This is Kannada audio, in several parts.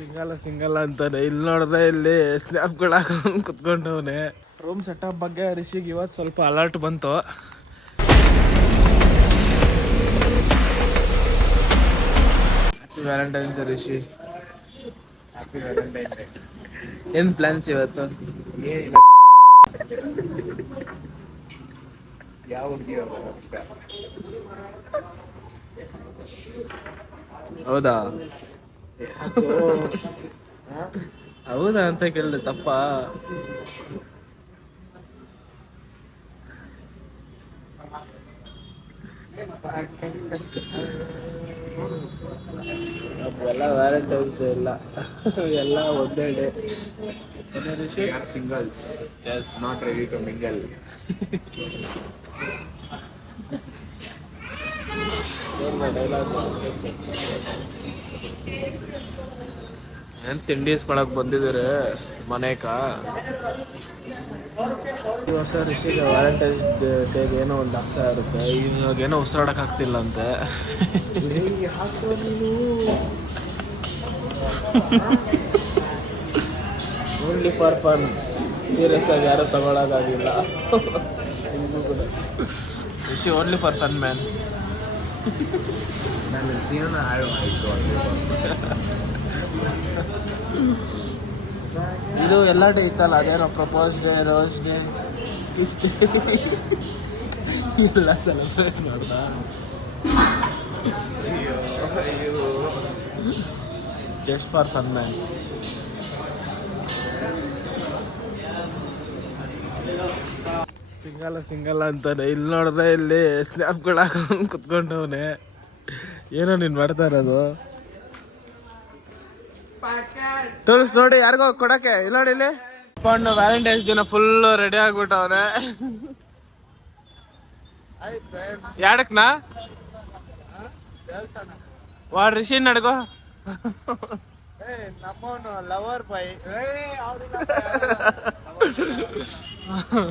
ಸಿಂಗಲ್ಲ ಅಂತಾನೆ. ಇಲ್ಲಿ ನೋಡಿದ್ರೆ ಇಲ್ಲಿ ಸ್ನ್ಯಾಪ್ಗಳು ಹಾಕೊಂಡು ಕುತ್ಕೊಂಡವನೆ. ರೂಮ್ ಸೆಟಪ್ ಬಗ್ಗೆ ರಿಷಿಗೆ ಇವತ್ತು ಸ್ವಲ್ಪ ಅಲರ್ಟ್ ಬಂತು. Happy Valentine's day Rishi. Happy Valentine day. ಏನು ಪ್ಲಾನ್ಸ್ ಇವತ್ತು? ಯಾವ ಹುಡುಗಿ ಹೌದಾ ಹೌದಾ ಅಂತ ಕೇಳಿದೆ ತಪ್ಪ? ಎಲ್ಲ ವ್ಯಾಲೆಂಟೈನ್ಸ್ ಡೇ ಇಲ್ಲ, ಎಲ್ಲ ಒಂದೇ day. We are singles. Yes. Not ready to mingle. ಏನ್ ತಿಂಡಿ ಇಸ್ಕೊಳಕ್ ಬಂದಿದ್ದೀರಿ ಮನೆಕ? ಈ ವರ್ಷ ರಿಷಿಗೆ ವ್ಯಾಲೆಂಟೈನ್ಸ್ ಡೇಗೆ ಏನೋ ಒಂದು ಆಗ್ತಾ ಇರುತ್ತೆ. ಇವಾಗೇನೋ ಉಸಿರಾಡಕ್ ಆಗ್ತಿಲ್ಲ ಅಂತೆ. Only for fun. ಸೀರಿಯಸ್ ಆಗಿ ಯಾರು ತಗೊಳಕಾಗಿಲ್ಲ. Rishi only for fun man. ನನ್ನ ಜೀವನ ಆಯ್ತು. ಇದು ಎಲ್ಲ ಡೇ ಇತ್ತಲ್ಲ, ಅದೇನೋ propose day, rose day, kiss day ಎಲ್ಲ ಸೆಲೆಬ್ರೇಟ್ ಮಾಡ್ದ. Just for fun man. ಸಿಂಗಲ್ಲ ಅಂತಾನೆ. ಇಲ್ಲಿ ನೋಡಿದ್ರೆ ಇಲ್ಲಿ ಸ್ನ್ಯಾಪ್ಗಳು ಹಾಕೊಂಡು ಕುತ್ಕೊಂಡವನೆ. ಏನೋ ನೀನು ಮಾಡ್ತಾ ಇರೋದು? ತೋರಿಸ್ ನೋಡಿ ಯಾರಿಗೋ ಕೊಡಕ್ಕೆ. ಇಲ್ಲ ನೋಡಿ ಇಲ್ಲಿ ಕೊಂಡು ವ್ಯಾಲೆಂಟೈನ್ಸ್ ದಿನ ಫುಲ್ ರೆಡಿ ಆಗ್ಬಿಟ್ಟವನೆ. ಯಾಡಕ್ನಾ ವಾಡ್ ರಿಷಿ ನಡ್ಗೋ. ನಮ್ಮವನು ಲವರ್ ಬಾಯ್.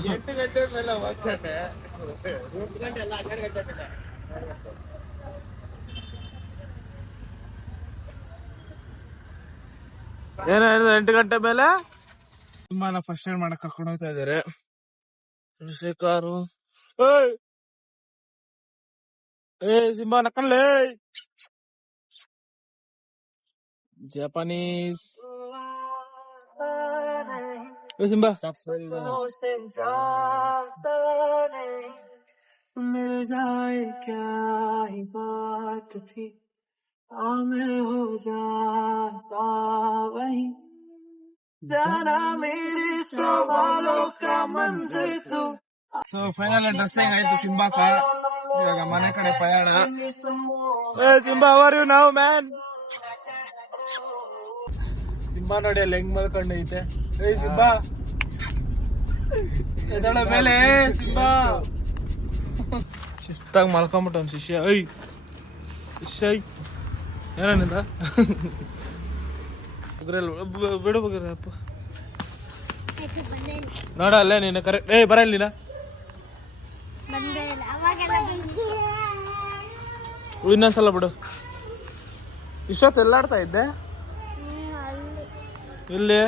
8 ಗಂಟೆ ಮೇಲೆ ಹೋಗ್ತಾನೆ. 8 ಗಂಟೆ ಅಲ್ಲ, 12 ಗಂಟೆ ಮೇಲೆ. ಏನಾಯ್ತು 8 ಗಂಟೆ ಮೇಲೆ? ಸಿಂಹನ ಫಸ್ಟ್ ಏಡ್ ಮಾಡಕ್ ಕರ್ಕೊಂಡು ಹೋಗ್ತಾ ಇದಾರೆ ಶ್ರೀಕಾರು. ಏ ಸಿಂಹ ನಕ್ಕಲೇ. ಜಪಾನೀಸ್ ಸಿಂಬಾ मिल जाए क्या ही बात थी, आमिर हो जाता वही जाना मेरे सवालों का मंजर तू. ಸೊ ಫೈನಲ್ ಡ್ರೆಸ್ಸಿಂಗ್ ಆಯ್ತು ಸಿಂಬಾಕ. ಇವಾಗ ಮನೆ ಕಡೆ ಪಯಣ. Simba how are you now man? Simba ನೋಡಿ ಅಲ್ಲಿ ಹೆಂಗ್ ಮಲ್ಕೊಂಡೈತೆ. ಏ ಸಿಂಬಾ ಎದಳ ಮೇಲೆ. ಸಿಂಬಾ ಶಿಸ್ತಾಗಿ ಮಲ್ಕೊಂಬಿಟ್ಟು ಅವ್ನು ಶಿಷ್ಯ. ಐ ಶಿಷ್ಯ ಏನಿಂದ ಬಿಡು ಬಗ್ರ ಅಪ್ಪ. ನೋಡ ಅಲ್ಲೇ ನೀನು ಕರೆಕ್ಟ್. ಏಯ್ ಬರಲ್ಲ ನೀನ. ಇನ್ನೊಂದ್ಸಲ ಬಿಡು. ಇಷ್ಟೊತ್ತು ಎಲ್ಲಾಡ್ತಾ ಇದ್ದೆ ಇಲ್ಲಿ.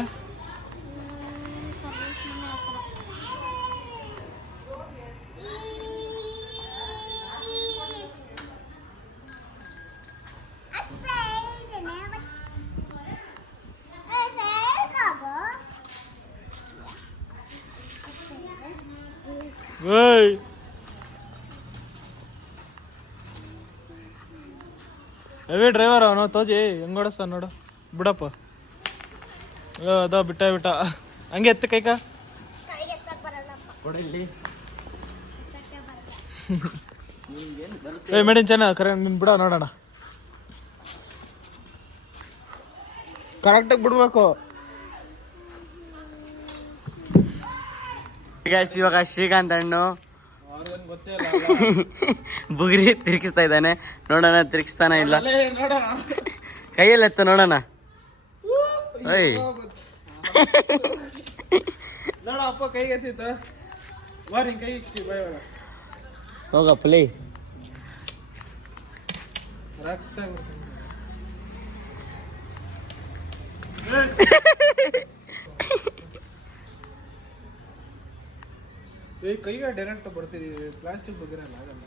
ಹೆವಿ ಡ್ರೈವರ್ ಅವನು. ತೋಜಿ ಹೆಂಗ್ ಓಡಿಸ್ತಾನ ನೋಡು. ಬಿಡಪ್ಪ. ಅದ ಬಿಟ್ಟ ಹಂಗೆ ಎತ್ತ ಕೈಕ. ಏ ಮೇಡಿನ್ ಚೆನ್ನಾಗ ಕರೆಕ್ಟ್ ನಿನ್ ಬಿಡ ನೋಡೋಣ. ಕರೆಕ್ಟಾಗಿ ಬಿಡ್ಬೇಕು. ಇವಾಗ ಶ್ರೀಕಾಂತ್ ಹಣ್ಣು ಬುಗುರಿ ತಿರುಗಿಸ್ತಾ ಇದ್ದಾನೆ. ನೋಡೋಣ ತಿರುಗಿಸ್ತಾನ ಇಲ್ಲ. ಕೈಯಲ್ಲಿ ಎತ್ತ ನೋಡೋಣ. ನೋಡಪ್ಪ ಕೈಗೆ ಎತ್ತಿತ್ತ. ಕೈ ಹೋಗಪ್ಪ ಲೇ. ಕೈಗೆ ಡೈರೆಕ್ಟ್ ಬರ್ತಿದೀವಿ, ಪ್ಲಾಸ್ಟಿಕ್ ಬಗ್ಗೆ ಆಗಲ್ಲ.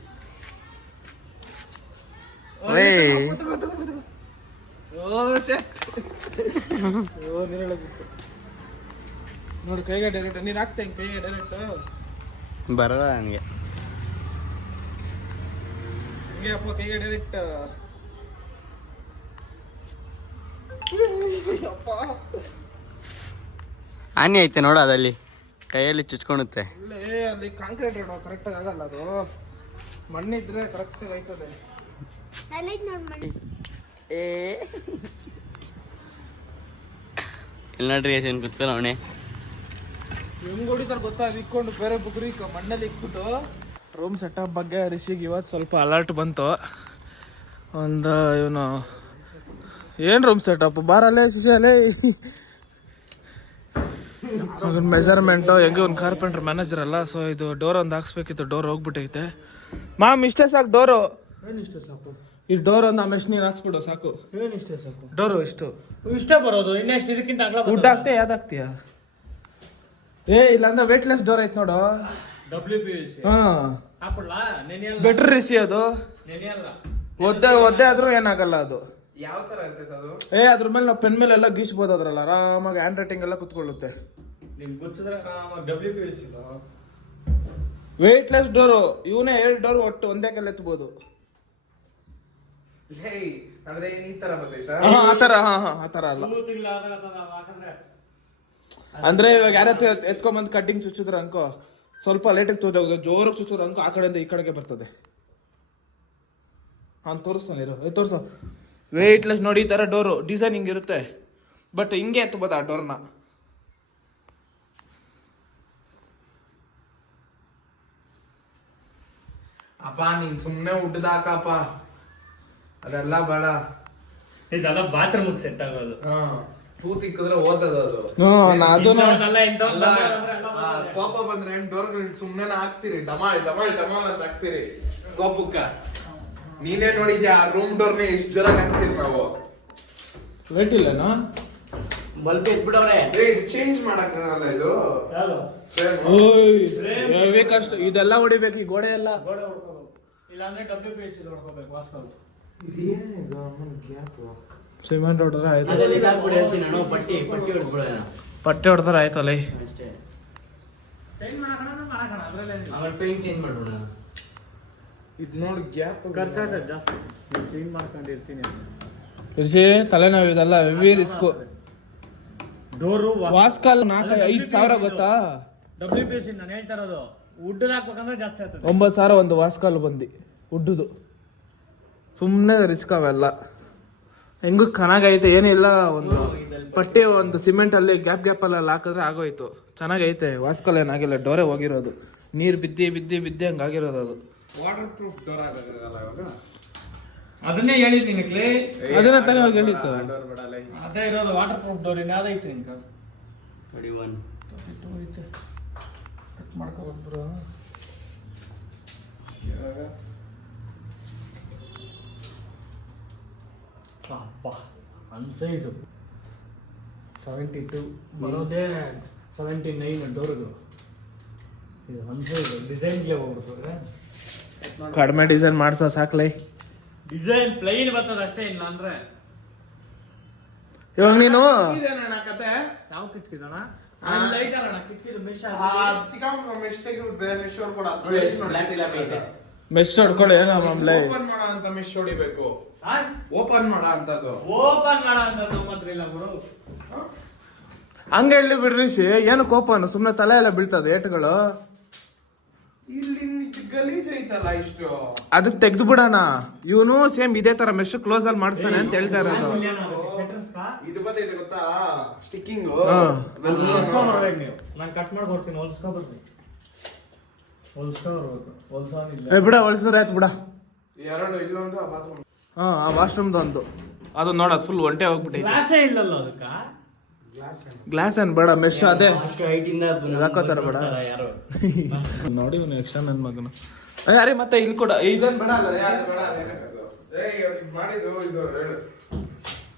ನೋಡಿ ಕೈಗೆ ಡೈರೆಕ್ಟ್ ನೀನ್ ಹಾಕ್ತಾ ಹಿಂಗ್ ಕೈಗೆ ಡೈರೆಕ್ಟ್ ಬರಲ್ಲ ನನಗೆ. ಹಿಂಗೆ ಅಪ್ಪ ಕೈಗೆ ಡೈರೆಕ್ಟ್. ಹಾನಿ ಐತೆ ನೋಡ ಅದಲ್ಲಿ, ಕೈಯಲ್ಲಿ ಚುಚ್ಕೊಳುತ್ತೆ. ಅಲ್ಲಿ ಕಾಂಕ್ರೀಟ್ ರೋಡ್ ಕರೆಕ್ಟಾಗಿ ಆಗಲ್ಲ, ಅದು ಮಣ್ಣಿದ್ರೆ ಕರೆಕ್ಟಾಗಿ ಆಯ್ತದೆ. ಇಲ್ಲಿ ನೋಡ್ರಿ ಏನ್ ಕುತ್ಕೊಂಡು ಅವನೇ ಹೆಂಗ್ ಹೊಡಿತಾರೆ ಗೊತ್ತಾ, ಇಕ್ಕೊಂಡು ಬೇರೆ ಬುಗ್ರಿ ಮಣ್ಣಲ್ಲಿ ಇಕ್ಬಿಟ್ಟು. ರೂಮ್ ಸೆಟಪ್ ಬಗ್ಗೆ ರಿಷಿಗೆ ಇವತ್ತು ಸ್ವಲ್ಪ ಅಲರ್ಟ್ ಬಂತು. ಒಂದು ಇವನು ಏನು ರೂಮ್ ಸೆಟಪ್ ಬಾರಲ್ಲೇ ಶಿಶಾಲೇ ಅದನ್ನ ಮೆಜರ್ಮೆಂಟು ಹೆಂಗೆ ಒಂದು ಕಾರ್ಪೆಂಟ್ರ್ ಮ್ಯಾನೇಜರ್ ಅಲ್ಲ, ಸೊ ಇದು ಡೋರ್ ಒಂದು ಹಾಕ್ಸ್ಬೇಕಿತ್ತು, ಡೋರ್ ಹೋಗ್ಬಿಟ್ಟೈತೆ. ಮಾಮ್ ಇಷ್ಟೇ ಸಾಕು ಡೋರು, ಏನಿಷ್ಟೇ ಸಾಕು ಈ ಡೋರ್ ಒಂದು ಮೆಶ್ ನೀರು ಹಾಕ್ಸ್ಬಿಡು ಸಾಕು. ಏನಿಷ್ಟೇ ಸಾಕು ಡೋರು ಇಷ್ಟು ಇಷ್ಟೇ ಬರೋದು, ಇನ್ನೆಷ್ಟು ಇದಕ್ಕಿಂತ ಅಗಲ ವುಡ್ ಹಾಕ್ತೀಯ ಯಾವ್ದು ಹಾಕ್ತೀಯ? ಇಲ್ಲಾಂದ್ರೆ ವೇಟ್ಲೆಸ್ ಡೋರ್ ಐತೆ ನೋಡು. WPVC ಹಾಂ ಹಾಕ್ಬಿಡ್ಲಾ? ನೆನೆಯಲ್ಲ ಬೆಟರ್ ರಿಸಿ ಅದು. ನೆನೆಯಲ್ಲ. ಒದ್ದೆ ಆದ್ರೂ ಏನಾಗಲ್ಲ ಅದು. ಯಾವ ತರ ಇರ್ತೈತೆ ಅದು? ಅದ್ರ ಮೇಲೆ ನಾವು ಪೆನ್ ಮೇಲೆ ಎಲ್ಲ ಗೀಸ್ಬೋದು, ಅದ್ರಲ್ಲ ಆರಾಮಾಗಿ ಹ್ಯಾಂಡ್ ರೈಟಿಂಗ್ ಎಲ್ಲ ಕುತ್ಕೊಳ್ಳುತ್ತೆ. ನಿಮ್ಗೆ ಗೊತ್ತಿದ್ರೆ WPVC ವೇಟ್ಲೆಸ್ ಡೋರು, ಇವನೇ 7 ಡೋರ್ ಒಟ್ಟು ಒಂದೇ ಕಲ್ಲ ಎತ್ಬೋದು. ಅಂದ್ರೆ ಈ ತರ ಬರ್ತೈತಾ? ಆತರ ಅಲ್ಲ. ಅಂದ್ರೆ ಇವಾಗ ಯಾರತ್ರ ಎತ್ಕೊಂಬಂದು ಕಟ್ಟಿಂಗ್ ಚುಚ್ಚಿದ್ರ ಅನ್ಕೋ, ಸ್ವಲ್ಪ ಲೇಟಾಗಿ ತೋಜೋಗ, ಜೋರಾಗಿ ಚುಚ್ಚಿದ್ರ ಅನ್ಕೋ, ಆ ಕಡೆಯಿಂದ ಈ ಕಡೆಗೆ ಬರ್ತದೆ. ತೋರಿಸ್ತಾನೆ ಇರು, ತೋರ್ಸು. ವೇಟ್ಲೆಸ್ ನೋಡಿ, ಈ ತರ ಡೋರು ಡಿಸೈನ್ ಹಿಂಗಿರುತ್ತೆ, ಬಟ್ ಹಿಂಗೆ ಎತ್ಬೋದು ಆ ಡೋರ್ನ. ಅಪ್ಪ ನೀನ್ ಸುಮ್ನೆ ಉಡ್ದಾಕಪ್ಪ, ಅದೆಲ್ಲ ಬೇಡ. ಇದೆಲ್ಲ ಬಾತ್ರೂಮ್ ಸೆಟ್ ಆಗೋದು. ತೂತ್ ಇಕ್ಕಿದ್ರೆ ಓದದ ಅದು. ಕೋಪ ಬಂದ್ರೆ ಡೋರ್ ಸುಮ್ನೆ ಹಾಕ್ತಿರಿ, ಡಮಾಲ್ ಡಮಾಲ್ ಡಮಾಲ್ ಅಂತ ಹಾಕ್ತಿರಿ ಕೋಪಕ್ಕ. ನೀನೇ ನೋಡಿದ್ಯಾ ರೂಮ್ ಡೋರ್ನೇ ಎಷ್ಟು ಜೋರಾಗಿ ಹಾಕ್ತಿರಿ ನಾವು. ವೇಟ್ ಇಲ್ಲನಾ? ಬಲ್ಬ್ ಎತ್ಬಿಡವ್ರೆ. ಚೇಂಜ್ ಮಾಡಕ್ಕಾಗಲ್ಲ ಇದು. ಕಷ್ಟ ಇದೆಲ್ಲ ಹೊಡಿಬೇಕು, ಈ ಗೋಡೆ ಎಲ್ಲ. ಇಲ್ಲಾಂದ್ರೆ WPVC ಹೊಡ್ಕೋಬೇಕು ವಾಸ್ಕಲ್. ಸಿಮೆಂಟ್ ಹೊಡೆದ್ರೆ ಆಯ್ತು, ಪಟ್ಟೆ ಹೊಡೆದ್ರೆ ಆಯ್ತು ಅಲ್ಲ. ಇದ್ ನೋಡಿ ಗ್ಯಾಪ್ ಖರ್ಚಾಗ್ತದೆ ಜಾಸ್ತಿ, ಚೇಂಜ್ ಮಾಡ್ಕೊಂಡಿರ್ತೀನಿ. ತಲೆನೋವು ಇದೆಲ್ಲ ಹೆವಿ ರಿಸ್ಕು. ಡೋರು ವಾಸ್ಕಾಲ್ 4-5 ಗೊತ್ತಾ? WPVC ನಾನು ಹೇಳ್ತಾ ಇರೋದು. ವುಡ್ ಹಾಕ್ಬೇಕಂದ್ರೆ ಜಾಸ್ತಿ ಆಗ್ತದೆ. 9,000 ಒಂದು ವಾಸ್ಕಾಲ್ ಬಂದು ಉಡ್ಡುದು. ಸುಮ್ಮನೆ ರಿಸ್ಕ್ ಅವೆಲ್ಲ. ಹೆಂಗೂ ಚೆನ್ನಾಗೈತೆ, ಏನಿಲ್ಲ, ಒಂದು ಪಟ್ಟೆ ಒಂದು ಸಿಮೆಂಟ್ ಅಲ್ಲಿ ಗ್ಯಾಪ್ ಅಲ್ಲೆಲ್ಲ ಹಾಕಿದ್ರೆ ಆಗೋಯ್ತು. ಚೆನ್ನಾಗೈತೆ, ವಾಸ್ಕಾಲ್ ಏನಾಗಿಲ್ಲ, ಡೋರೆ ಹೋಗಿರೋದು, ನೀರು ಬಿದ್ದಿ ಹಂಗಾಗಿರೋದು ಅದು. ವಾಟರ್ ಪ್ರೂಫ್ ಡೋರ್ ಆಗಲ್ಲ ಇವಾಗ. ಅದನ್ನೇ ಹೇಳಿದ್ದೀನಿ ಕ್ಲೇ, ಅದನ್ನ ತಾನೇ ಹೋಗಿ ಹೇಳಿತ್ತು. ಅದೇ ಇರೋದು ವಾಟರ್ ಪ್ರೂಫ್ ಡೋರ್. ಇನ್ಯಾವ್ದೈತೆ ನಿಂಕ? 31 ಕಟ್ ಮಾಡ್ಕೊಬಾರ್ದು. ಅಪ್ಪ ಅನ್ಸೈಜು 72 ಬರೋದೇ 79 ಡೋರ್ದು. ಇದು ಅನ್ಸೈಜು ಡಿಸೈನ್ಗೆ ಹೋಗ್ಬಿಡ್ತದೆ. ಕಡಿಮೆ ಡಿಸೈನ್ ಮಾಡ್ಸ ಸಾಕ್ಲೈ. ಡಿಸೈನ್ ಪ್ಲೈನ್ ಬರ್ತದೆ ಅಷ್ಟೇ, ಇಲ್ಲ ಅಂದ್ರೆ ಇವಾಗ ನೀನು ಕತೆ ಯಾವ ಕಿತ್ಕಿದಣ ಲೈಟ್ ಅಲ್ಲ ಕಿತ್ಕಿದ ಮೆಶ್ ಮೆಶ್ ತೆಗಿಬಿಟ್ಟು ಬೇರೆ ಮೆಶ್ ಹೊಡ್ಕೊಡ. ಮೆಶ್ ಹೊಡ್ಕೊಳ್ಳಿ ಏನೋ ಮಾಮ್ಲೈ. ಓಪನ್ ಮಾಡೋ ಅಂತ ಮೆಶ್ ಹೊಡಿಬೇಕು. ಓಪನ್ ಮಾಡೋ ಅಂತದ್ದು. ಓಪನ್ ಮಾಡೋ ಅಂತ ನಮ್ಮ ಹತ್ರ ಇಲ್ಲ ಗುರು. ಹಂಗ ಹೇಳಿ ಬಿಡ್ರಿ, ಏನು ಕೋಪನು ಸುಮ್ನೆ ತಲೆ ಎಲ್ಲ ಬೀಳ್ತದೆ ಏಟುಗಳು. ಇಲ್ಲಿ ಗಲೀಜ್ ಐತಲ್ಲ ಇಷ್ಟು, ಅದಕ್ಕೆ ತೆಗ್ದು ಬಿಡೋಣ. ಇವನು ಸೇಮ್ ಇದೇ ತರ ಮೆಶ್ ಕ್ಲೋಸ್ ಅಲ್ಲಿ ಮಾಡಿಸ್ತಾನೆ ಅಂತ ಹೇಳ್ತಾ ಇರೋದು. ಇದು ಬರ್ತೈತೆ ಗೊತ್ತಾ, ಸ್ಟಿಕ್ಕಿಂಗ್. ನಾನು ಕಟ್ ಮಾಡಿ ಕೊಡ್ತೀನಿ, ಹೊಲ್ಸ್ಕೊಬರ್ತೀನಿ. ಬಿಡ ಹೊಲ್ಸಿದ್ರೆ ಆಯ್ತು ಬಿಡ. 2 ಇಲ್ಲೊಂದು ಆ ಬಾತ್ರೂಮ್. ಆ ವಾಶ್ರೂಮ್ದು ಒಂದು ಅದು ನೋಡೋದು ಫುಲ್ ಒಂಟೆ ಹೋಗ್ಬಿಟ್ಟೈತೆ. ಗ್ಲಾಸೇ ಇಲ್ಲಲ್ಲ ಅದಕ್ಕ. ಗ್ಲಾಸ್ ಏನ್ ಬೇಡ, ಮೆಶ್ ಅದೇ ಹೈಟಿಂದ ಹಾಕೋತಾರ ಬೇಡ. ನೋಡಿ ಇವನು ಯಕ್ಷ ನನ್ ಮಗನು. ಅರೆ ಮತ್ತೆ ಇಲ್ಲಿ ಕೂಡ ಇದನ್ ಬೇಡ ಅಲ್ಲ. ಮಾಡಿದ್ದು ಇದು ಹೇಳು.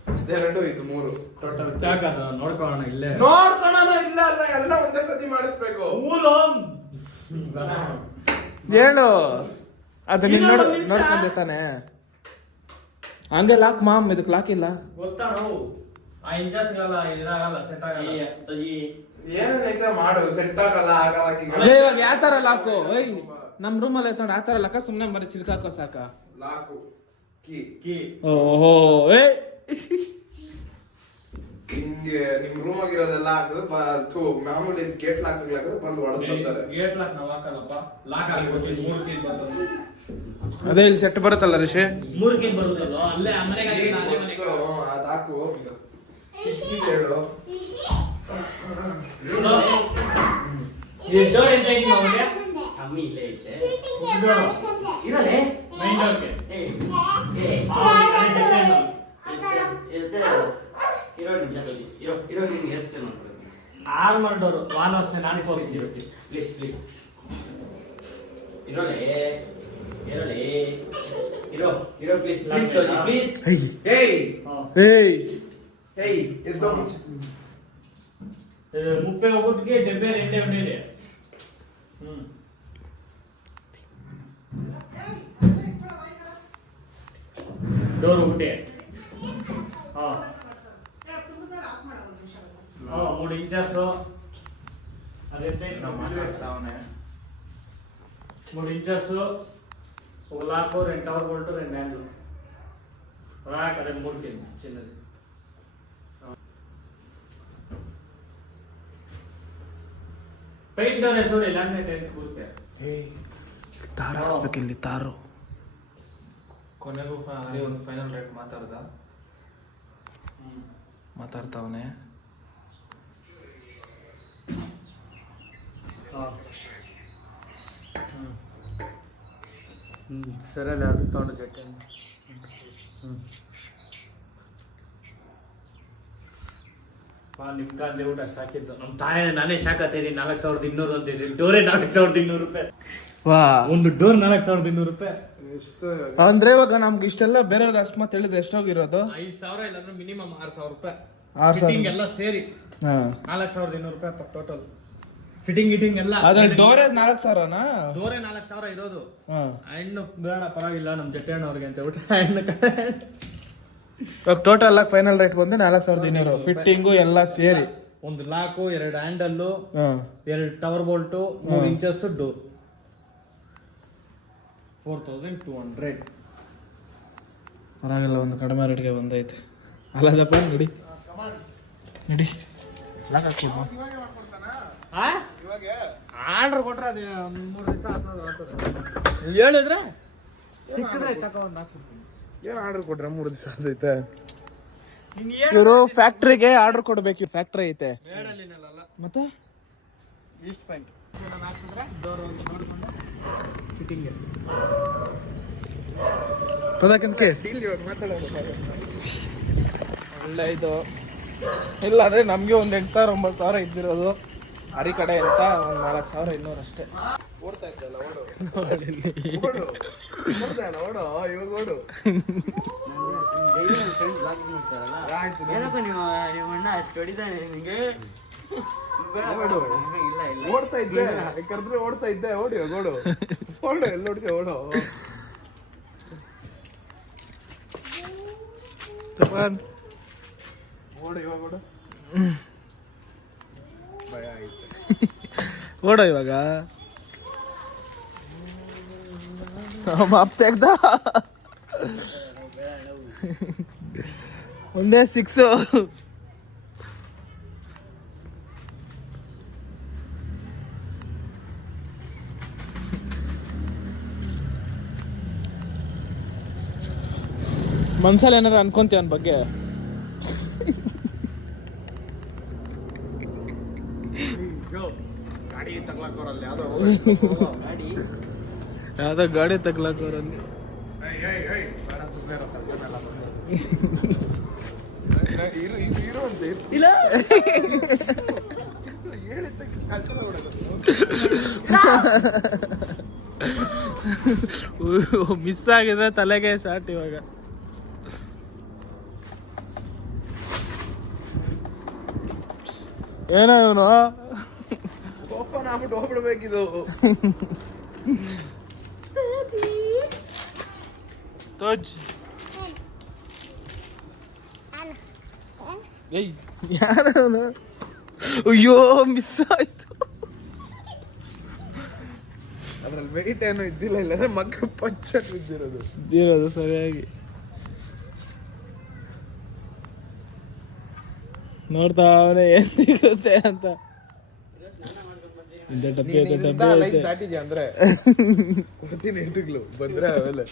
ಇದೆರಡು ಇದು ಮೂರು ಟೋಟಲ್ ನೋಡ್ಕೊಳ್ಳೋಣ ಇಲ್ಲೇ ನೋಡ್ಕೊಳೋಣ ಇಲ್ಲ ಅಲ್ಲ ಎಲ್ಲ ಒಂದೇ ಸತಿ ಮಾಡಿಸ್ಬೇಕು ಹೇಳು ಅದು ನೀನ್ ನೋಡ್ಕೊಂಡೆ ತಾನೆ ಹಂಗೆ ಲಾಕ್ ಮಾಮ್ ಇದಕ್ಕೆ ಲಾಕ್ ಇಲ್ಲ ಗೊತ್ತಾಡು ಆ ಇಂಚಸ್ಗೆಲ್ಲ ಇದಾಗಲ್ಲ ಸೆಟ್ ಆಗಲ್ಲ ಏನೈತೆ ಮಾಡು ಸೆಟ್ ಆಗಲ್ಲ ಆಗಲ್ಲ ಅದೇ ಇವಾಗ ಯಾವ ತರ ಲಾಕು ಏಯ್ ನಮ್ ರೂಮ್ ಅಲ್ಲಿ ಐತೋಣ ಆ ತರ ಲಾಕ ಸುಮ್ನೆ ಮರಿ ಚಿಲ್ಕಾಕೋ ಸಾಕ ಲಾಕು ಕೀ ಕೀ ಓಹೋ ಏ ಹಿಂಗೆ ನಿಮ್ ರೂಮ್ ಆಗಿರೋದೆಲ್ಲ ಹಾಕಿದ್ರೆ ಮಾಮೂಲಿ ಗೇಟ್ ಲಾಕ್ ಹಾಕಿದ್ರೆ ಬಂದು ಹೊಡೆದು ಬರ್ತಾರೆ ಗೇಟ್ ಲಾಕ್ ನಾವ್ ಹಾಕಲ್ಲಪ್ಪ ಲಾಕ್ ಹಾಕ್ಬಿಟ್ಟು 3 ಕೀ ಬರ್ತದೆ ಅದೇ ಇಲ್ಲಿ ಸೆಟ್ ಬರುತ್ತಲ್ಲ ರಿಷಿ 3 ಕೀ ಬರುತ್ತಲ್ಲ ಅಲ್ಲೇ ಆ ಮನೆಗೆ ಹಾಕಿದ್ರೆ ಅಲ್ಲೇ ಮನೆಗೆ ಅದ್ ಹಾಕು ಕಿಷ್ಕಿ ಹೇಳು ಈ ಡೋರ್ ಎಂತ ಐತಿ ಅವನಿಗೆ ಅಮ್ಮಿ ಇಲ್ಲೇ ಇಲ್ಲೇ ಡೋರ್ ಇರಲೇ ಮೈನ್ ಡೋರ್ಗೆ ಇರೋ ನಿಮ್ಗೆ ಹೇರ್ ಸ್ಟೈಲ್ ಮಾಡ್ಕೊಳ್ಳಿ ಆರ್ಮಲ್ ಡೋರ್ ವಾನ್ ಅಷ್ಟೇ ನಾನು ಹೋಗಿಸಿ ಪ್ಲೀಸ್ ಪ್ಲೀಸ್ ಇರೋಲೇ ಇರೋಲೇ ಇರೋ ಪ್ಲೀಸ್ ಪ್ಲೀಸ್ ಪ್ಲೀಸ್ ಹೇಯ್ ಏಯ್ ಹೇಯ್ ಎದ್ದೋ ಮುಪ್ಪೆ ಹೋಗ್ಬಿಟ್ಟಿಗೆ ಡೆಬ್ಬೆ ರೆಂಡೆ ಉಂಡಿದೆ ಡೋರ್ ಉಂಟೆ ಹಾ 3 ಇಂಚಸ್ ಅದೆಂತೆ 3 ಇಂಚಸ್ ఒక లాక్ 2 టవర్ బోల్ట్ 2 హ్యాండిల్ రాక్ అదే 3 కి చిన్నది ಪೇಂಟ್ ಡೋರ್ ಹೆಸರು ಲ್ಯಾಮಿನೇಟ್ ಕೂರ್ತೆ ತಾರ ಹಾಕ್ಸ್ಬೇಕು ಇಲ್ಲಿ ತಾರು ಕೊನೆಗೂ ಹರಿ ಒಂದು ಫೈನಲ್ ರೇಟ್ ಮಾತಾಡ್ತಾವನೆ ಸರಿಯಲ್ಲ ಅದು ತಗೊಂಡು ಜೊತೆ ನಿಮ್ಗೆ ಅಂದೇ ಊಟ ಅಷ್ಟು ಹಾಕಿದ್ದು ನಮ್ಮ ತಾಯಿ ನಾನೇ ಶಾಕ್ ಆಗ್ತಿದ್ದೀನಿ 4200 ಅಂತಿದ್ದೀನಿ ಡೋರೇ 4200 ರೂಪಾಯಿ ವಾ ಒಂದು ಡೋರ್ 4200 ರೂಪಾಯಿ ಎಷ್ಟು ಅಂದ್ರೆ ಇವಾಗ ನಮ್ಗೆ ಇಷ್ಟೆಲ್ಲ ಬೇರೆಯವ್ರಿಗೆ ಅಷ್ಟು ಹೇಳಿದ್ರೆ ಎಷ್ಟೋಗಿರೋದು 5000 ಇಲ್ಲಾಂದ್ರೆ ಮಿನಿಮಮ್ 6000 ರೂಪಾಯಿ 6000 ಫಿಟ್ಟಿಂಗ್ ಎಲ್ಲ ಸೇರಿ ಹಾ 4200 ರೂಪಾಯಿ ಟೋಟಲ್ ಫಿಟ್ಟಿಂಗ್ ಗಿಟಿಂಗ್ ಎಲ್ಲ ಅದ್ರ ಡೋರೇ 4000ನಾ ಡೋರೇ 4000 ಇರೋದು ಹಾ ಹೆಣ್ಣು ಬೇಡ ಪರವಾಗಿಲ್ಲ ನಮ್ಮ ಜೊತೆ ಅವ್ರಿಗೆ ಅಂತ ಹೇಳ್ಬಿಟ್ಟು ಹೆಣ್ಣು ಇವಾಗ ಟೋಟಲ್ ಆಗಿ ಫೈನಲ್ ರೇಟ್ ಬಂದು 4200 ಫಿಟ್ಟಿಂಗು ಎಲ್ಲ ಸೇರಿ ಒಂದು ಲಾಕು 2 ಹ್ಯಾಂಡಲ್ಲು ಹಾ 2 ಟವರ್ ಬೋಲ್ಟು 3 ಇಂಚಸ್ ಡೋರ್ 4200 ಪರವಾಗಿಲ್ಲ ಒಂದು ಕಡಿಮೆ ರೇಟ್ಗೆ ಬಂದೈತೆ ಅಲ್ಲದಪ್ಪ ನಡಿ ನಡಿ ಆರ್ಡರ್ ಕೊಟ್ರೆ ಅದು 3 ದಿವಸ ಆಗ್ತದೆ ಹೇಳಿದ್ರೆ ಸಿಕ್ಕಿದ್ರೆ ತಗೊಂಡು ಹಾಕ್ತೀನಿ ಏನ್ ಆರ್ಡರ್ ಕೊಟ್ರೆ 3 ದಿವಸ ಆದೈತೆ ಇವರು ಫ್ಯಾಕ್ಟ್ರಿಗೆ ಆರ್ಡರ್ ಕೊಡ್ಬೇಕು ಫ್ಯಾಕ್ಟ್ರಿ ಐತೆ ಮತ್ತೆ ಈಸ್ಟ್ ಪಾಯಿಂಟ್ ಹಾಕಿದ್ರೆ ಡೋರ್ ನೋಡ್ಕೊಂಡು ಫಿಟ್ಟಿಂಗ್ ಪದಕಂತೆ ಡೀಲ್ ಇವಾಗ ಮಾತಾಡೋದು ಒಳ್ಳೆ ಇದು ಇಲ್ಲ ಅಂದ್ರೆ ನಮ್ಗೆ ಒಂದ್ 8000 9000 ಇದ್ದಿರೋದು ಹರಿ ಕಡೆ ಅಂತ ಒಂದ್ 4200 ಅಷ್ಟೇ ಓಡ್ತಾ ಇದ್ದಲ್ಲ ಓಡು ಓಡು ಇವಾಗ ಓಡು ಏನಪ್ಪ ನೀವು ಅಣ್ಣ ಅಷ್ಟು ಹೊಡಿತಾನೆ ನಿಮಗೆ ಇಲ್ಲ ಇಲ್ಲ ಓಡ್ತಾ ಇದ್ದೆ ಕರೆದ್ರೆ ಓಡ್ತಾ ಇದ್ದೆ ಓಡಿ ಓಡು ಓಡು ಎಲ್ಲ ಓಡ್ತೀಯ ಓಡು ಓಡು ಇವಾಗ ಓಡು ಭಯ ಆಯ್ತು ಓಡೋ ಇವಾಗ ಮಾಪ್ ತೆಗ್ದ ಒಂದೇ 6 ಮನ್ಸಲ್ಲಿ ಏನಾರ ಅನ್ಕೊಂತೀಯ ಅವನ ಬಗ್ಗೆ ಗಾಡಿ ತಗ್ಲಾಕೋರಲ್ಲ ಯಾವ್ದೋ ಗಾಡಿ ಯಾವ್ದೋ ಗಾಡಿ ತಗ್ಲಾಕೋರಲ್ಲಿ ಇರು ಅಂತ ಇಲ್ಲ ಹೇಳಿದ ತಕ್ಷಣ ಮಿಸ್ ಆಗಿದೆ ತಲೆಗೆ ಶಾಟ್ ಇವಾಗ ಏನೋ ಇವನು ಓಪನ್ ಆಗ್ಬಿಟ್ಟು ಹೋಗ್ಬಿಡ್ಬೇಕಿದು. ತೋಜ್ ಏಯ್ ಯಾರು ಅವನು? ಅಯ್ಯೋ ಮಿಸ್ ಆಯ್ತು. ಅದ್ರಲ್ಲಿ ವೆಯ್ಟ್ ಏನೋ ಇದ್ದಿಲ್ಲ, ಇಲ್ಲ ಮಗ್ಗ ಪಂಚರ್ ಬಿದ್ದಿರೋದು. ಇದ್ದಿರೋದು ಸರಿಯಾಗಿ ನೋಡ್ತಾ ಅವನೇ ಏನ್ ಸಿಗುತ್ತೆ ಅಂತ. ಇಂಥ ಟಪ್ಪಿ ಐತೆ, ಟಪ್ಪಿ ಐತೆ. ದಾಟಿದ್ಯಾ ಅಂದ್ರೆ ಕೊಡ್ತೀನಿ ಎಂಟುಗ್ಲು ಬಂದ್ರೆ ಅವೆಲ್ಲ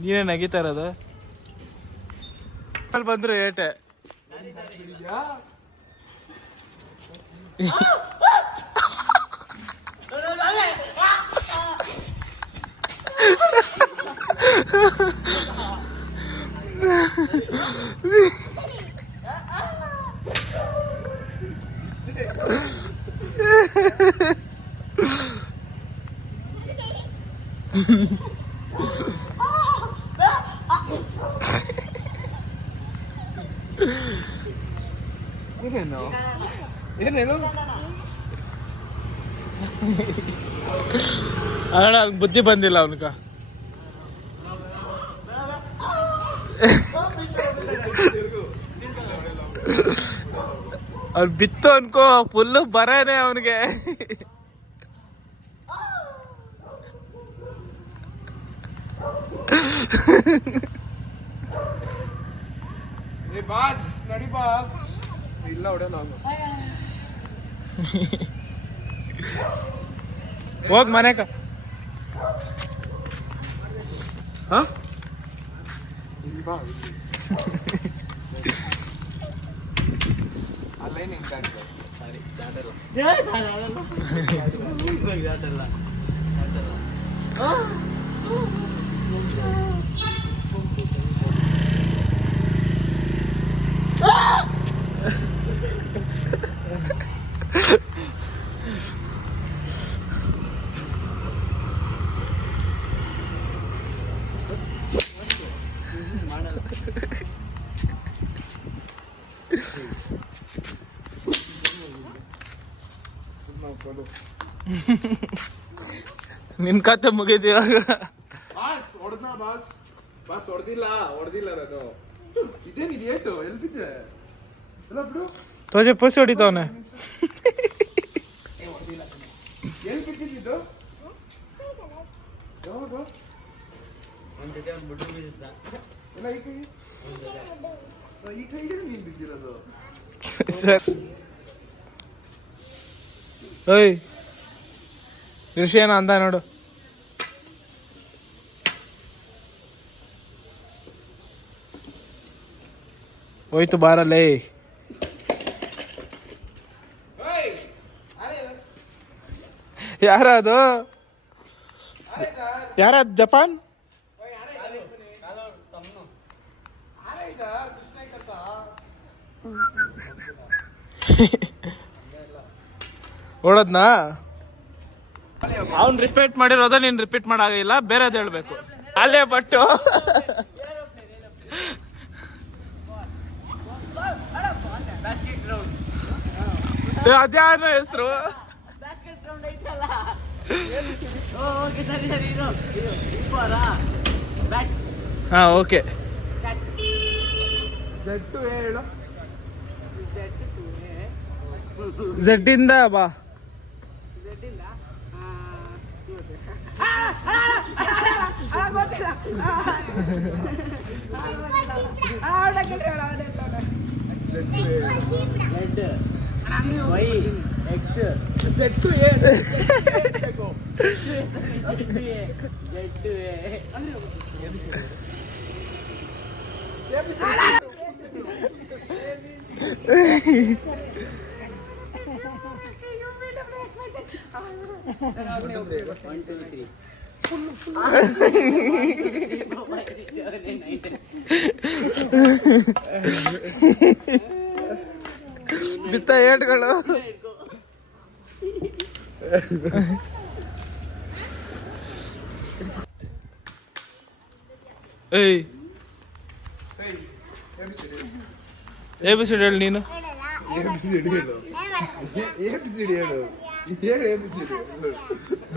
ನೀನೇ ನಗಿತಾ ಇರೋದು. ಅಲ್ಲಿ ಬಂದ್ರು ಏಟೆ. ಏನೇನು ಏನೇನು ಅಣ್ಣ ಬುದ್ಧಿ ಬಂದಿಲ್ಲ ಅವನ್ಕ. ಅವ್ನು ಬಿತ್ತು ಅನ್ಕೋ, ಫುಲ್ಲು ಬರೇನೆ ಅವನಿಗೆ. ಏ ಬಾಸ್ ನಡಿ ಬಾಸ್. ಇಲ್ಲ ಹೊಡೆ ನಾನು ಹೋಗ್ ಮನೆಕ. ಹಾ ಅಲ್ಲೈನ್ ಹಿಂಗ್ ದಾಟ್ಬೇಕು. ನಿನ್ ಕತೆ ಮುಗಿದೀವ. ಬಾಸ್ ಹೊಡೆದ್ನಾ ಬಾಸ್? ಬಾಸ್ ಹೊಡೆದಿಲ್ಲ ನಾನು. ಇದೇನು ಇಡಿಯೇಟು ಎಲ್ಲಿ ಬಿದ್ದೆ? ಎಲ್ಲ ಬಿಡು. ತೋಜೆ ಪುಸಿ ಹೊಡಿತಾವನೆ. ಎಲ್ಲಿ ಬಿದ್ದಿದ್ದು? ಯಾವಾಗ? ಎಲ್ಲ ಈ ಕೈ? ಈ ಕೈಗೆ ನೀನ್ ಬಿದ್ದಿರೋದು. ಸರ್ ಓಯ್ ಋಷಿ ಏನೋ ಅಂದ ನೋಡು. ಹೋಯ್ತು ಬಾರಲ್ಲೇ. ಯಾರದು? ಯಾರದು? ಜಪಾನ್ ಓಡದ್ನಾ? ಅವ್ನ್ ರಿಪೀಟ್ ಮಾಡಿರೋದ, ನೀನ್ ರಿಪೀಟ್ ಮಾಡಾಗಿಲ್ಲ, ಬೇರೆದ್ ಹೇಳ್ಬೇಕು. ಅಲ್ಲೇ ಬಟ್ಟು ಅದ್ಯಾನ ಹೆಸರು? ಹಾ ಓಕೆ. ಹೇಳು. ಝಡ್ ಇಂದ ಬಾ. ಬಿತ್ತ ಏಟ್ಗಳು ಏಯ್ ABCD ಹೇಳಿ ನೀನು.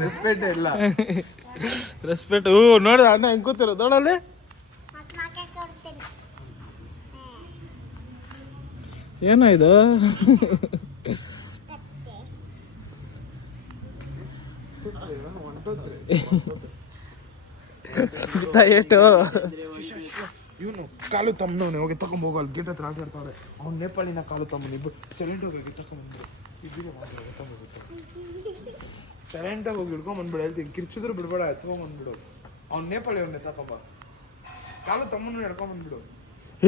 ರೆಸ್ಪೆಕ್ಟ್ ಇಲ್ಲ. ರೆಸ್ಪೆಕ್ಟ್. ನೋಡಿ ಅಣ್ಣ ಹೆಂಗ್ ಕೂತಿರೋ ನೋಡಲ್ಲಿ. ಏನೋ ಇದು ಬಿತ್ತ ಏಟು. ಇವನು ಕಾಲು ತಮ್ಮನವನೇ ಹೋಗಿ ತಗೊಂಡ್ ಹೋಗಲ್ಲ ಗೇಟ್ ಹತ್ರ ಆಟ ಆಡ್ತಾವ್ರೆ. ಅವ್ನು ನೇಪಾಳಿನ ಕಾಲು ತಮ್ಮನ ಇಬ್ಬರು ಸೈಲೆಂಟ್ ಹೋಗಿ ತಗೊಂಡ್ಬಂದ್ರು. ಇಬ್ಬರು ಸೈಲೆಂಟ್ ಆಗಿ ಹೋಗಿ ಹಿಡ್ಕೊಂಡ್ ಬಂದ್ಬಿಡು. ಹೇಳ್ತೀನಿ ಕಿರ್ಚಿದ್ರು ಬಿಡ್ಬೇಡ, ಎತ್ಕೊಂಡ್ ಬಂದ್ಬಿಡು. ಅವ್ನು ನೇಪಾಳಿ ಅವನ್ನೇ ತಕೊಂಬ, ಕಾಲು ತಮ್ಮನ ಹಿಡ್ಕೊಂಡ್ ಬಂದ್ಬಿಡು.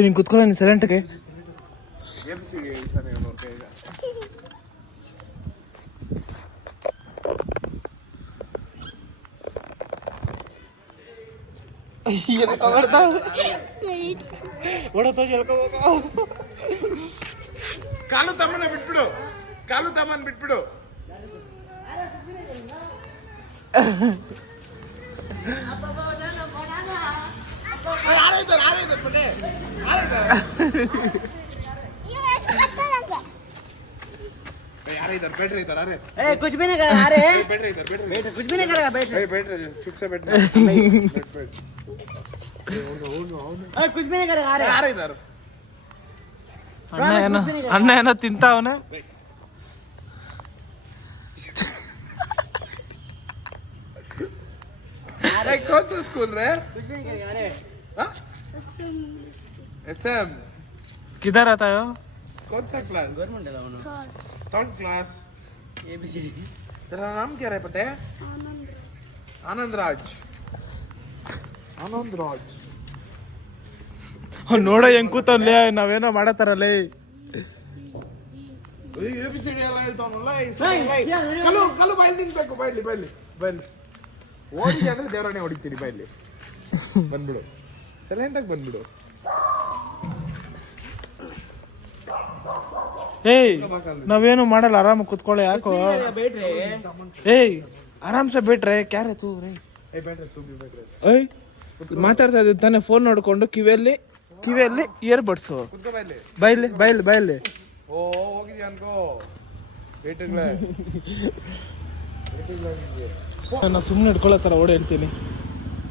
ನೀನ್ ಕುತ್ಕೊಳ್ಳ, ನೀನ್ ಸೈಲೆಂಟ್ಗೆ. ABCD ಹೇಳ್ತಾನೆ ಅವನು ಕೈಗ. ಕಾಲು ತಮ್ಮನ ಬಿಟ್ಬಿಡು, ಕಾಲು ತಮ್ಮನ್ ಬಿಟ್ಬಿಡು. यार बैठ रही इधर अरे ए कुछ भी नहीं कर रहा अरे बैठ रही इधर बैठ कुछ भी नहीं करेगा बैठ बैठ रहे चुप से बैठ बैठ ए कुछ भी नहीं करेगा अरे अरे इधर ಅಣ್ಣ ಏನೋ ತಿಂತಾವನ. अरे कौन सा स्कूल रे? कुछ भी नहीं करेगा अरे SM किधर आता है? कौन सा क्लास? गवर्नमेंट है उन्होंने थर्ड क्लास. ABCD तेरा नाम क्या है पटे? आनंद राज. आनंद राज ನೋಡ ಹೆಂಗ್ ಕೂತವ್ಲೇ, ನಾವೇನೋ ಮಾಡತಾರಲ್ಲೇ. ABCD ಎಲ್ಲ ಹೇಳ್ತಾವನಲ್ಲ. ಕಲ್ಲು ಕಲ್ಲು ಬಾಯಲ್ಲಿ ನಿಂತ್ಬೇಕು. ಬಾಯಲ್ಲಿ ಬಾಯಲ್ಲಿ ಬಾಯಲ್ಲಿ ಓಡಿ ಅಂದ್ರೆ ದೇವರನ್ನೇ ಹೊಡಿತೀರಿ. ಬಾಯಲ್ಲಿ ಬಂದ್ಬಿಡು, ಸೈಲೆಂಟ್ ಆಗಿ ಬಂದ್ಬಿಡು. ಏಯ್ ನಾವೇನು ಮಾಡಲ್ಲ, ಆರಾಮ ಕುತ್ಕೊಳ್ಳೆ. ಯಾಕೋ बैठ रहे ಏಯ್ ಆರಾಮ್ಸೆ ಬಿಟ್ರೆ ಕ್ಯಾರೆ ತೂ ರೇ. ಏ ಬೇಡ್ರೆ ತೂ ಬಿ ಬೇಡ್ರೆ ಏಯ್ ಮಾತಾಡ್ತಾ ಇದ್ದ ತಾನೆ, ಫೋನ್ ನೋಡ್ಕೊಂಡು ಕಿವಿಯಲ್ಲಿ ಇಯರ್ ಬಡ್ಸು. ಕುತ್ಕೋ ಬಾಯಲ್ಲಿ. ಬೈಲಿ ಬೈಲಿ ಬೈಲಿ. ಓ ಹೋಗಿದ್ಯಾ ಅನ್ಕೋ ಬೇಟೆಗಳೇ. ನಾ ಸುಮ್ಮನೆ ಇಟ್ಕೊಳ್ಳತ್ತಾರ ಓಡಿ ಹೇಳ್ತೀನಿ.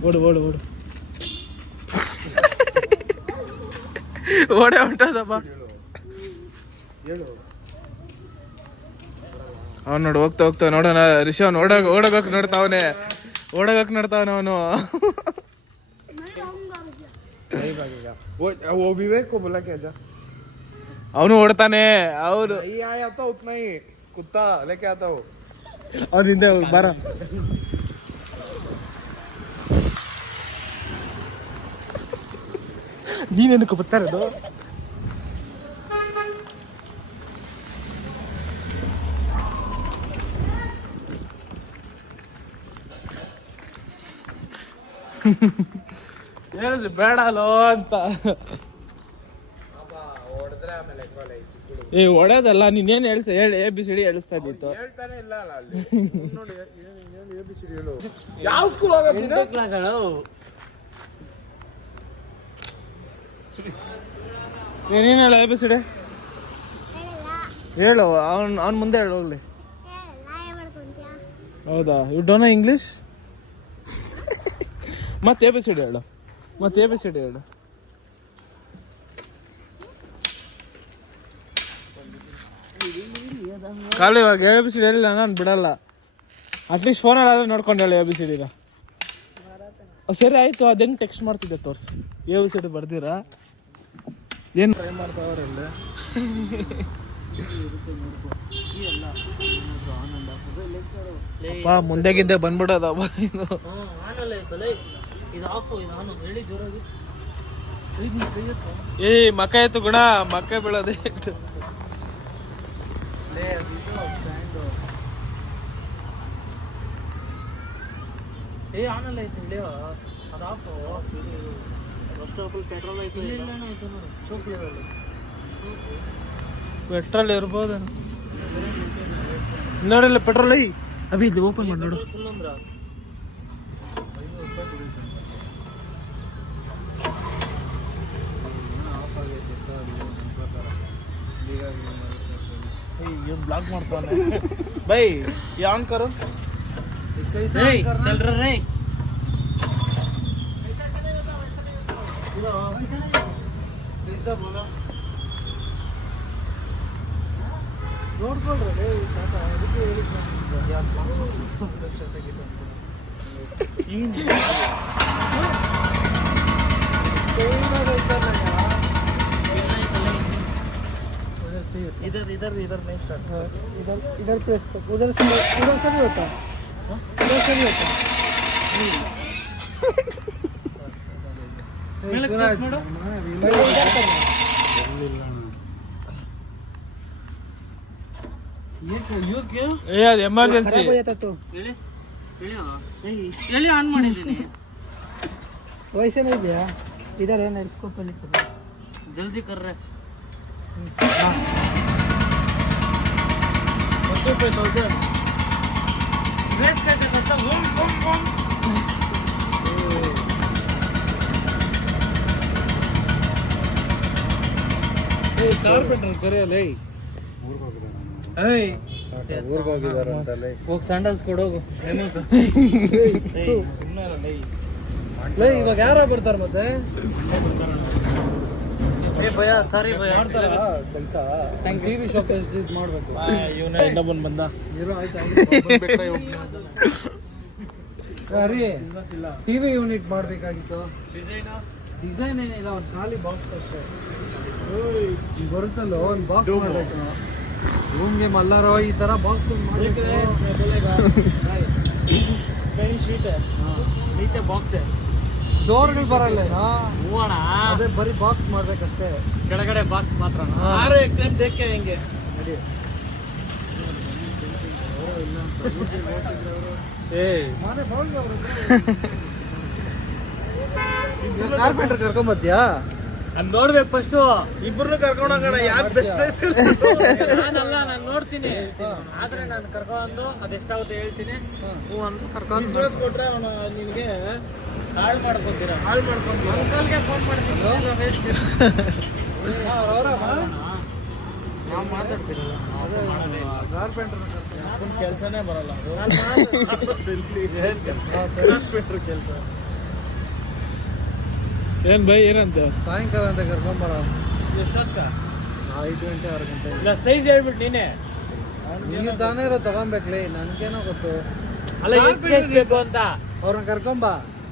ಓಡು ಓಡು ಓಡು ಓಡೇ ಹೊಂಟದಪ್ಪ. ಅವ್ನು ನೋಡು ಹೋಗ್ತಾ ಹೋಗ್ತಾ ನೋಡೋಣ. ರಿಷವ್ ಓಡೋಗಕ್ ನೋಡ್ತಾವನೆ, ಓಡೋಗಕ್ ನೋಡ್ತಾವನ ಅವನು. वो विवेक को बोला क्या जा? ಅವನು ಓಡ್ತಾನೆ. ಅವನು नहीं आया तो उतना ही कुत्ता लेके आता हो. ಅವ್ನ ಹಿಂದೆ ಬರ. ನೀನೇನಕ್ಕೆ ಬರ್ತಾರದು? ಹೇಳಿದ್ರಿ ಬೇಡ ಅಲೋ ಅಂತ. ಏ ಹೊಡೆದಲ್ಲ, ನೀನೇನು ಹೇಳಿ ABCD ಹೇಳಿಸ್ತಾ ಇದ್ದಿತ್ತು. ಹೇಳ್ತಾನೆ ಇಲ್ಲ ಅಲ್ಲ ಅಲ್ಲಿ. ನೋಡಿ ಏನು ABCD ಹೇಳು. ಯಾವ ಸ್ಕೂಲ್ ಹೋಗೋದಿನ? क्लास है ಏನೇನು ಹೇಳ ABCD ಹೇಳು. ಅವ್ನ ಮುಂದೆ ಹೇಳು ಹೋಗ್ಲಿ. ಹೌದಾ, ಯು ಡೋಂಟ್ ನೋ ಇಂಗ್ಲಿಷ್? ಮತ್ತೆ ABCD ಹೇಳು, ಮತ್ತೆ ABCD ಹೇಳು. ಖಾಲಿ ಇವಾಗ ABCD ಹೇಳಿಲ್ಲ ನಾನು ಬಿಡಲ್ಲ. ಅಟ್ಲೀಸ್ಟ್ ಫೋನಲ್ಲಿ ಆದ್ರೆ ನೋಡ್ಕೊಂಡು ಹೇಳಿ ABCD. ಸರಿ ಆಯ್ತು, ಅದೇನು ಟೆಕ್ಸ್ಟ್ ಮಾಡ್ತಿದ್ದೆ ತೋರ್ಸು. ABCD ಬರ್ದಿರಾ ಏನು ಟ್ರೈ ಮಾಡ್ತಾವ್ರಲ್ಲ. ಅಪ್ಪ ಮುಂದೆಗಿದ್ದೆ ಬಂದ್ಬಿಡೋದಪ್ಪ ಇದು. ಏ ಮಕ್ಕ ಆಯ್ತು ಗುಣ, ಮಕ್ಕ ಬೀಳೋದೇ. ಏ ಆನಲ್ಲ ಐತಿ ಇಳಿಯೋ ಅದು ಆಫ್ ಬಸ್ ಸ್ಟಾಪಲ್ಲಿ ಪೆಟ್ರೋಲ್ ಐತಿ ಇಲ್ಲ ಆಯ್ತು ನೋಡಿ ಚೌಕ್ ಲೆವೆಲ್ ಪೆಟ್ರೋಲ್ ಇರ್ಬೋದು ನೋಡಿಲ್ಲ ಪೆಟ್ರೋಲ್ ಐ ಅಭಿ ಇದು ಓಪನ್ ಮಾಡಿ ನೋಡು ಬ್ಲಾಕ್ ಮಾಡ್ತಾನೆ ಬೈ ಯಾನ್ ಕರೋ चल रहे इधर इधर इधर नहीं स्टार्ट इधर इधर प्रेस उधर से भी होता उधर से भी होता पहले इधर करना ये क्यों ಏ ಅದು ಎಮರ್ಜೆನ್ಸಿ खराब हो जाता तो ಹೇಳಿ ಆನ್ ಮಾಡಿದ್ದೀನಿ वैसे नहीं भैया इधर है ना इसको पहले करो जल्दी कर रहे रेस कैसे करता घूम घूम घूम ಕಾರ್ಪೆಂಟರ್ ಕರೆಯಲ್ಲ ಹೋಗಿ ಸ್ಯಾಂಡಲ್ಸ್ ಕೊಡೋಗು ಇವಾಗ ಯಾರ ಬರ್ತಾರ ಮತ್ತೆ ಏ ಭಯ ಸಾರಿ ಭಯ ಕೆಲಸ ಟಿವಿ ಶೋಕೇಸ್ ಮಾಡ್ಬೇಕು ಇವನ ಇನ್ನೊಬ್ಬನ್ ಬಂದ ಅರಿ ಟಿವಿ ಯೂನಿಟ್ ಮಾಡ್ಬೇಕಾಗಿತ್ತು ಡಿಸೈನ್ ಏನಿಲ್ಲ ಒಂದು ಖಾಲಿ ಬಾಕ್ಸ್ ಅಷ್ಟೇ ಬರುತ್ತಲ್ಲ ಒಂದು ಬಾಕ್ಸ್ ಮಾಡಬೇಕು ರೂಮ್ಗೆ ಮಲ್ಲಾರೋ ಈ ತರ ಬಾಕ್ಸ್ शीट है नीचे बॉक्स है ಡೋರ್ಗಳು ಬರಲ್ಲ ಹೂ ಅಣ್ಣ ಅದೇ ಬರೀ ಬಾಕ್ಸ್ ಮಾಡ್ಬೇಕಷ್ಟೇ ಕೆಳಗಡೆ ಬಾಕ್ಸ್ ಮಾತ್ರ ಯಾರು एक टाइम देख के आएंगे ಏ ಕಾರ್ಪೆಂಟರ್ ಕರ್ಕೊಂಬತ್ತೀಯಾ ಅದ್ ನೋಡ್ಬೇಕು ಫಸ್ಟ್ ಇಬ್ಬರನ್ನು ಕರ್ಕೊಂಡು ಹೋಗೋಣ ಯಾರು ಬೆಸ್ಟ್ ಪ್ರೈಸ್ ನಾನಲ್ಲ ನಾನು ನೋಡ್ತೀನಿ ಆದ್ರೆ ನಾನು ಕರ್ಕೊಂಡು ಅದೆಷ್ಟಾಗುತ್ತೆ ಹೇಳ್ತೀನಿ ಹೂ ಅಂತ ಕರ್ಕೊಂಡು ಕೊಟ್ರೆ ಅವನು ನಿನಗೆ ಹಾಳು ಮಾಡ್ಕೊತೀರ ಹಾಳು ಮಾಡ್ಕೊಂಡು ಅಂಕಲ್ಗೆ ಫೋನ್ ಮಾಡ್ತೀನಿ ನಾವು ಮಾತಾಡ್ತಿರಲ್ಲ ಕಾರ್ಪೆಂಟರ್ ಕೆಲಸನೇ ಬರಲ್ಲ ಕೆಲಸ ಏನ್ ಬೈ ಏನಂತ ಸಾಯಂಕಾಲ ಅಂತ ಕರ್ಕೊಂಬರ ಎಷ್ಟೊತ್ತ 5 ಗಂಟೆ 6 ಗಂಟೆ ಇಲ್ಲ ಸೈಜ್ ಹೇಳ್ಬಿಟ್ಟು ನೀನೆ ನೀನು ತಾನೇ ಇರೋ ತಗೊಬೇಕ್ಲಿ ನನಗೇನೋ ಗೊತ್ತು ಅಲ್ಲ ಎಷ್ಟು ಬೇಕು ಅಂತ ಅವ್ರನ್ನ ಕರ್ಕೊಂಬ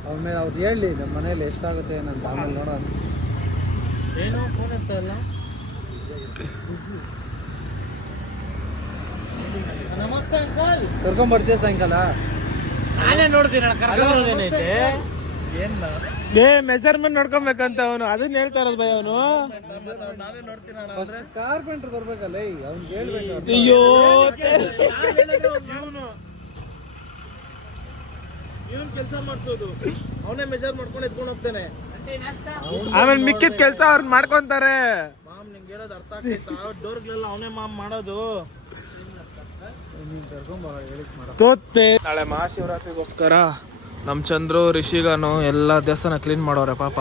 ಅವ್ರ ಮೇಲೆ ಅವ್ರು ಹೇಳಿ ನಮ್ಮ ಮನೇಲಿ ಎಷ್ಟಾಗುತ್ತೆ ಏನಂತ ಆಮೇಲೆ ನೋಡೋಣ ಏನೋ ಫೋನ್ ಅಂತ ಅಲ್ಲ ನಮಸ್ತೆ ಅಂಕಲ್ ಕರ್ಕೊಂಬರ್ತೀಯ ಸಾಯಂಕಾಲ ನಾನೇ ನೋಡ್ತೀನಿ ಕರ್ಕೊಂಡೇನೈತೆ ಏ ಮೆಜರ್ಮೆಂಟ್ ನೋಡ್ಕೊಬೇಕಂತ ಅವನು ಅದನ್ನ ಹೇಳ್ತಾ ಇರೋದು ಬೈ ಅವನು ಫಸ್ಟ್ ಕಾರ್ಪೆಂಟರ್ ಬರ್ಬೇಕಲ್ಲ ಅವ್ನು ಹೇಳ್ಬೇಕು ಅಯ್ಯೋ ಇವನ್ ಕೆಲಸ ಮಾಡ್ಸೋದು ಅವನೇ ಮೆಜರ್ ಮಾಡ್ಕೊಂಡು ಎತ್ಕೊಂಡು ಹೋಗ್ತಾನೆ ಆಮೇಲೆ ಮಿಕ್ಕಿದ ಕೆಲಸ ಅವ್ರು ಮಾಡ್ಕೊಂತಾರೆ ಮಾಮ್ ನಿಂಗೆ ಹೇಳೋದು ಅರ್ಥ ಆಗ್ತೈತಾ ಡೋರ್ಗಳೆಲ್ಲ ಅವನೇ ಮಾಮ್ ಮಾಡೋದು ನೀನು ಕರ್ಕೊಂಬ ಹೇಳಿಕ್ ಮಾಡ ತೋತ್ತೆ ನಾಳೆ ಮಹಾಶಿವರಾತ್ರಿಗೋಸ್ಕರ ನಮ್ಮ ಚಂದ್ರು ರಿಷಿಗನು ಎಲ್ಲ ದೇವಸ್ಥಾನ ಕ್ಲೀನ್ ಮಾಡೋರೆ ಪಾಪ